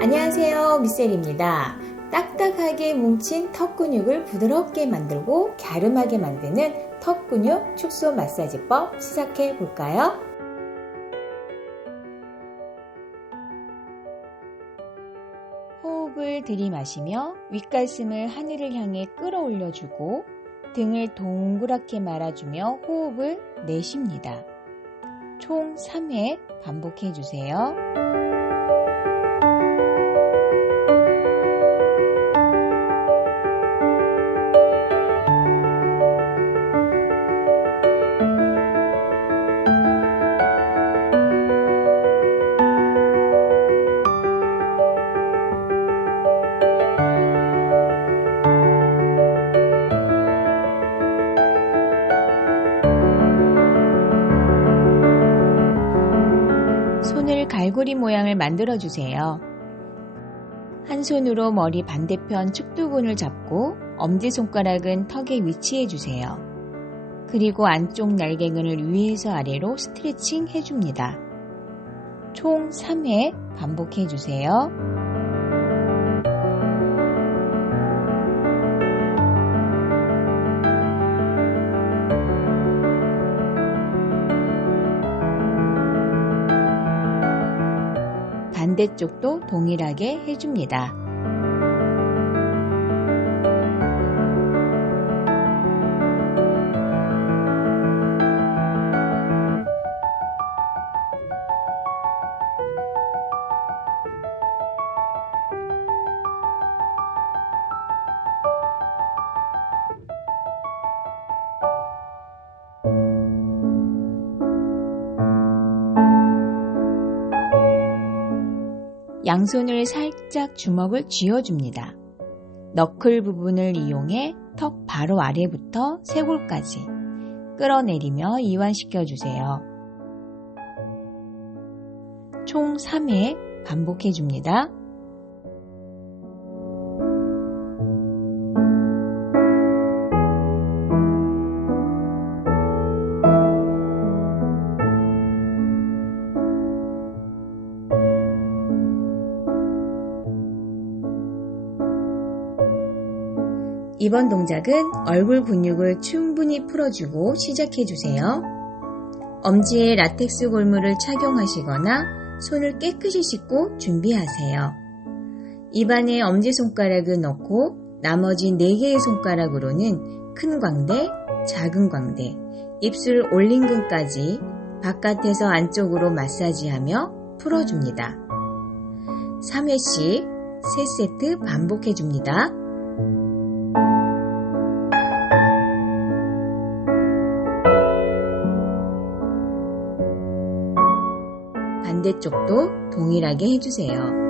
안녕하세요, 미셀입니다. 딱딱하게 뭉친 턱 근육을 부드럽게 만들고 갸름하게 만드는 턱 근육 축소 마사지법 시작해 볼까요? 호흡을 들이마시며 윗가슴을 하늘을 향해 끌어올려주고 등을 동그랗게 말아주며 호흡을 내쉽니다. 총 3회 반복해 주세요. 손을 갈고리 모양을 만들어 주세요. 한 손으로 머리 반대편 축두근을 잡고 엄지손가락은 턱에 위치해 주세요. 그리고 안쪽 날개근을 위에서 아래로 스트레칭 해줍니다. 총 3회 반복해 주세요. 반대쪽도 동일하게 해줍니다. 양손을 살짝 주먹을 쥐어줍니다. 너클 부분을 이용해 턱 바로 아래부터 쇄골까지 끌어내리며 이완시켜주세요. 총 3회 반복해줍니다. 이번 동작은 얼굴 근육을 충분히 풀어주고 시작해주세요. 엄지에 라텍스 골무를 착용하시거나 손을 깨끗이 씻고 준비하세요. 입안에 엄지손가락을 넣고 나머지 4개의 손가락으로는 큰 광대, 작은 광대, 입술 올림근까지 바깥에서 안쪽으로 마사지하며 풀어줍니다. 3회씩 3세트 반복해줍니다. 반대쪽도 동일하게 해주세요.